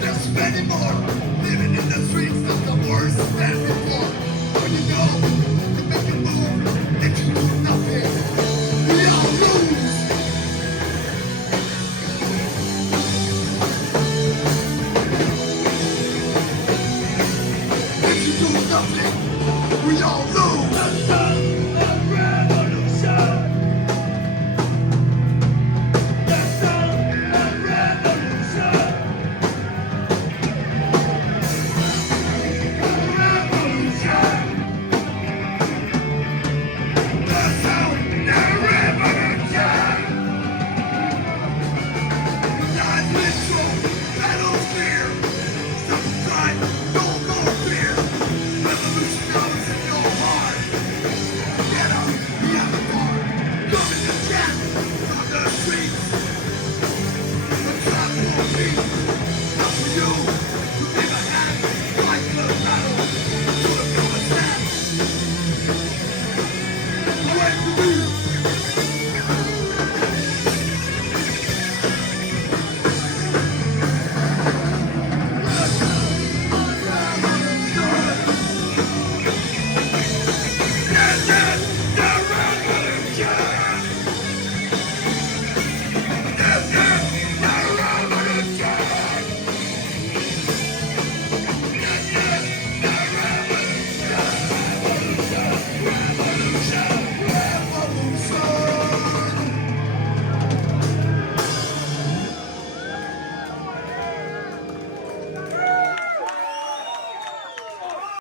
There's many more living in the streets of the worst than before. When you know you make a move and you do nothing, we all lose. If you do nothing, we all lose.